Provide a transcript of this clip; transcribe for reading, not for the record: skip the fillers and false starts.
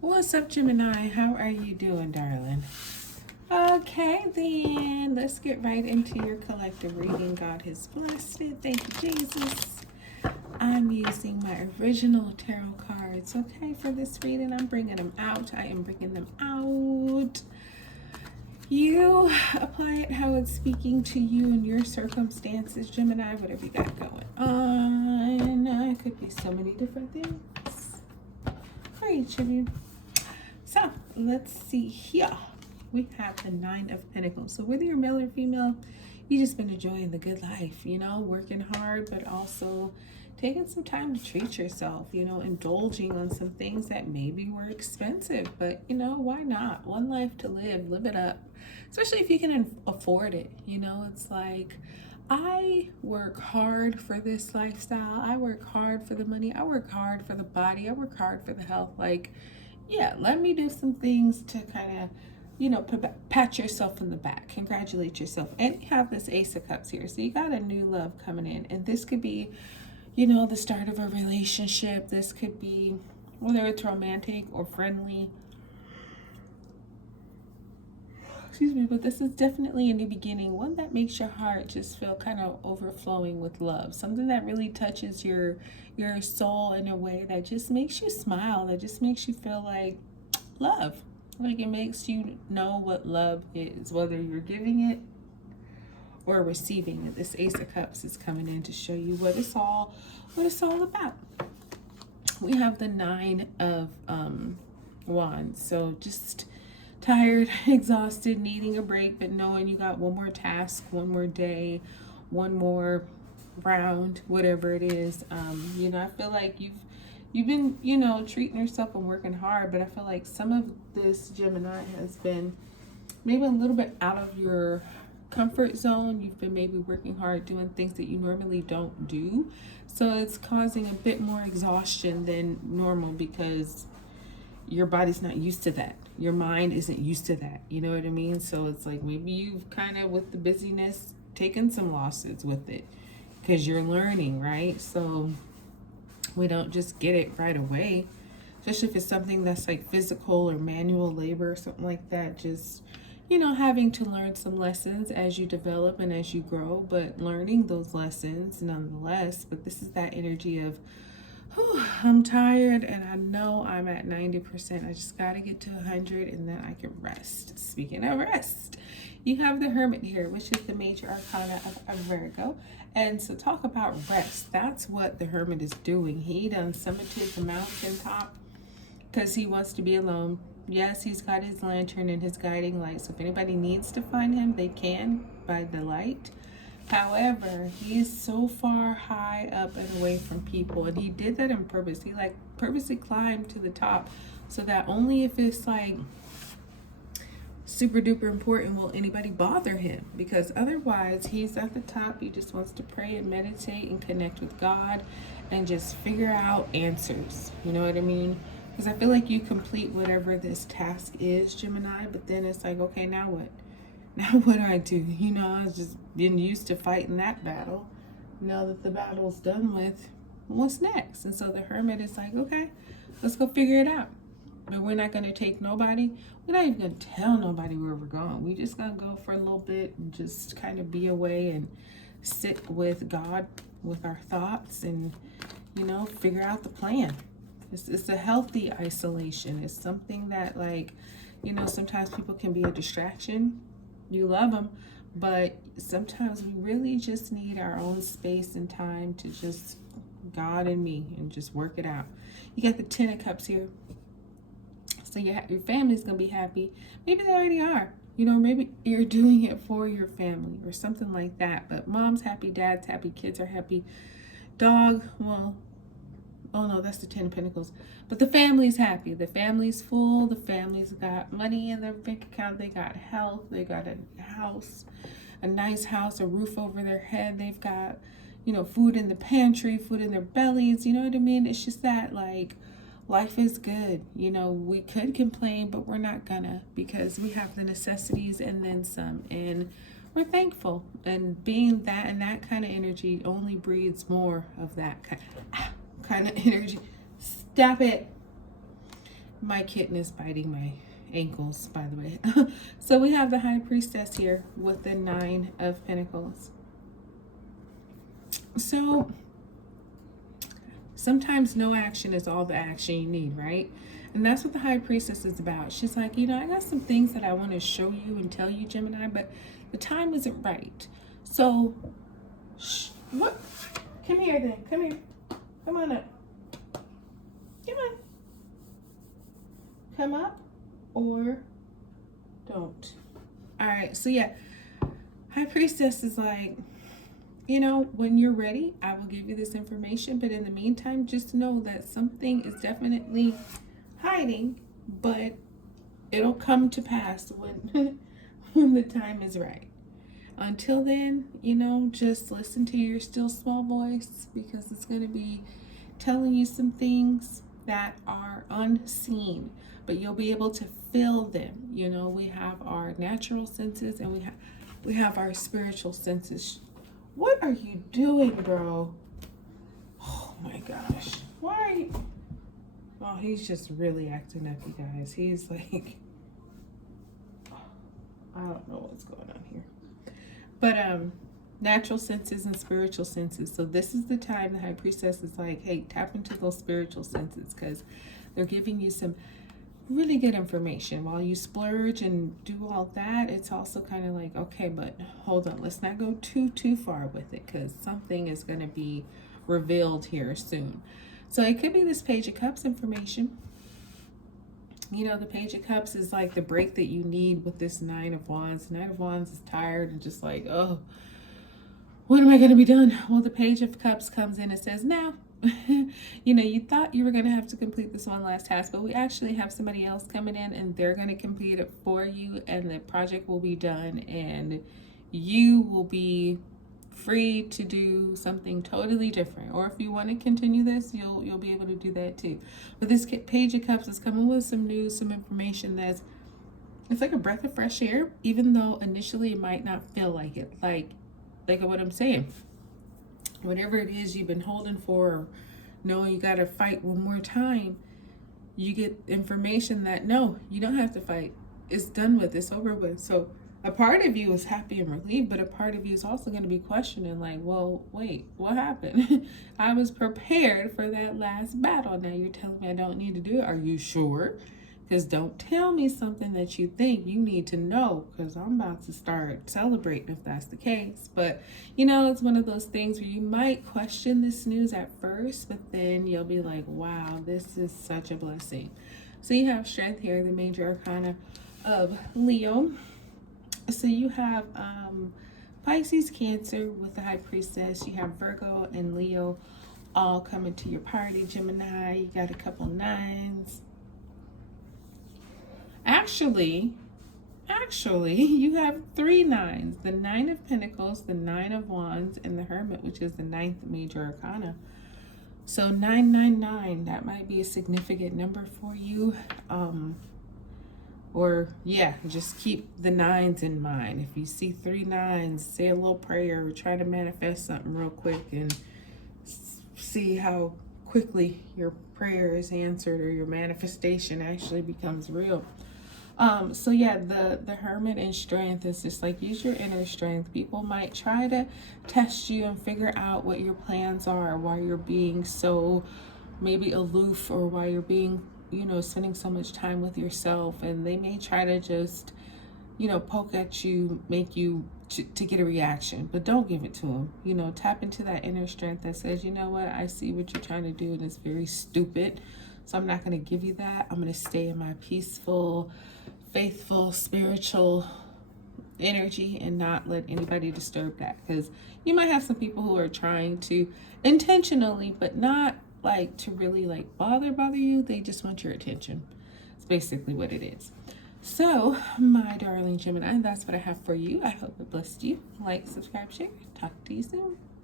What's up, Gemini? How are you doing, darling? Okay, then let's get right into your collective reading. God has blessed it. Thank you, Jesus. I'm using my original tarot cards, okay, for this reading. I'm bringing them out. I am bringing them out. You apply it how it's speaking to you and your circumstances, Gemini, whatever you got going on. It could be so many different things for each of you. So let's see here. We have the Nine of Pentacles. So whether you're male or female, you just been enjoying the good life, working hard, but also taking some time to treat yourself, indulging on some things that maybe were expensive, but why not? One life to live it up. Especially if you can afford it. It's like, I work hard for this lifestyle. I work hard for the money. I work hard for the body. I work hard for the health. Like, yeah, let me do some things to kind of, pat yourself in the back, congratulate yourself. And you have this Ace of Cups here. So you got a new love coming in. And this could be, the start of a relationship. This could be, whether it's romantic or friendly. Excuse me, but this is definitely a new beginning. One that makes your heart just feel kind of overflowing with love. Something that really touches your soul in a way that just makes you smile. That just makes you feel like love. Like it makes you know what love is, whether you're giving it or receiving it. This Ace of Cups is coming in to show you what it's all about. We have the Nine of Wands. So just tired, exhausted, needing a break, but knowing you got one more task, one more day, one more round, whatever it is. I feel like you've been, treating yourself and working hard, but I feel like some of this, Gemini, has been maybe a little bit out of your comfort zone. You've been maybe working hard, doing things that you normally don't do. So it's causing a bit more exhaustion than normal because your body's not used to that. Your mind isn't used to that. You know what I mean? So it's like maybe you've kind of, with the busyness, taken some losses with it because you're learning, right? So we don't just get it right away, especially if it's something that's like physical or manual labor or something like that. Just, having to learn some lessons as you develop and as you grow, but learning those lessons nonetheless. But this is that energy of, I'm tired and I know I'm at 90%. I just got to get to 100 and then I can rest. Speaking of rest, you have the Hermit here, which is the major arcana of Virgo. And so talk about rest. That's what the Hermit is doing. He done summited the mountaintop because he wants to be alone. Yes, he's got his lantern and his guiding light. So if anybody needs to find him, they can by the light. However, he's so far high up and away from people, and he did that on purpose. He purposely climbed to the top so that only if it's like super duper important will anybody bother him, because otherwise he's at the top. He just wants to pray and meditate and connect with God and just figure out answers. You know what I mean? Because I feel like you complete whatever this task is, Gemini, but then it's like, okay, now what? Now what do I do? I was just been used to fighting that battle. Now that the battle's done with, what's next? And so the Hermit is like, okay, let's go figure it out. But we're not going to take nobody. We're not even going to tell nobody where we're going. We just going to go for a little bit and just kind of be away and sit with God, with our thoughts, and, figure out the plan. It's a healthy isolation. It's something that, like, sometimes people can be a distraction. You love them, but sometimes we really just need our own space and time to just God and me and just work it out. You got the Ten of Cups here. So your family's going to be happy. Maybe they already are. Maybe you're doing it for your family or something like that. But mom's happy, dad's happy, kids are happy. Dog, well, oh no, that's the Ten of Pentacles. But the family's happy. The family's full. The family's got money in their bank account. They got health. They got a house, a nice house, a roof over their head. They've got, food in the pantry, food in their bellies. You know what I mean? It's just that, like, life is good. We could complain, but we're not gonna, because we have the necessities and then some. And we're thankful. And being that and that kind of energy only breeds more of that kind of energy. Stop it. My kitten is biting my ankles, by the way. So we have the High Priestess here with the Nine of Pentacles. So sometimes no action is all the action you need, right? And that's what the High Priestess is about. She's like, you know, I got some things that I want to show you and tell you, Gemini, but the time isn't right. So, what? Come here then. Come here. Come on up. Come on. Come up or don't. All right. So, yeah. High Priestess is like, you know, when you're ready, I will give you this information. But in the meantime, just know that something is definitely hiding, but it'll come to pass when when the time is right. Until then, you know, just listen to your still small voice, because it's going to be telling you some things that are unseen, but you'll be able to feel them. You know, we have our natural senses and we have our spiritual senses. What are you doing, bro? Oh my gosh. Why are you? Oh, he's just really acting up, you guys. He's like, I don't know what's going on here. But natural senses and spiritual senses. So this is the time the High Priestess is like, hey, tap into those spiritual senses, because they're giving you some really good information. While you splurge and do all that, it's also kind of like, okay, but hold on, let's not go too far with it, because something is going to be revealed here soon. So it could be this Page of Cups information. You know, the Page of Cups is like the break that you need with this Nine of Wands. Nine of Wands is tired and just like, oh, when am I going to be done? Well, the Page of Cups comes in and says, now, you know, you thought you were going to have to complete this one last task, but we actually have somebody else coming in and they're going to complete it for you, and the project will be done and you will be free to do something totally different. Or if you want to continue this, you'll be able to do that too. But this Page of Cups is coming with some news, some information that's, it's like a breath of fresh air, even though initially it might not feel like it. Like what I'm saying, whatever it is you've been holding for, knowing you got to fight one more time, you get information that no, you don't have to fight. It's done with, it's over with. So a part of you is happy and relieved, but a part of you is also going to be questioning, like, well, wait, what happened? I was prepared for that last battle. Now you're telling me I don't need to do it. Are you sure? Because don't tell me something that you think you need to know, because I'm about to start celebrating if that's the case. But, you know, it's one of those things where you might question this news at first, but then you'll be like, wow, this is such a blessing. So you have Strength here, the major arcana of Leo. So you have Pisces, Cancer with the High Priestess. You have Virgo and Leo all coming to your party. Gemini, you got a couple nines. Actually, you have 3 nines. The Nine of Pentacles, the Nine of Wands, and the Hermit, which is the 9th major arcana. So 999, that might be a significant number for you. Or yeah, just keep the 9s in mind. If you see 3 9s, say a little prayer or try to manifest something real quick and see how quickly your prayer is answered or your manifestation actually becomes real. So yeah, the Hermit and Strength is just like, use your inner strength. People might try to test you and figure out what your plans are, why you're being so maybe aloof, or why you're being, you know, spending so much time with yourself, and they may try to just, you know, poke at you, make you to get a reaction, but don't give it to them. You know, tap into that inner strength that says, you know what, I see what you're trying to do and it's very stupid, so I'm not going to give you that. I'm going to stay in my peaceful, faithful, spiritual energy and not let anybody disturb that, because you might have some people who are trying to intentionally, but not like to really like bother you. They just want your attention. It's basically what it is. So my darling Gemini, that's what I have for you. I hope it blessed you. Like, subscribe, share. Talk to you soon.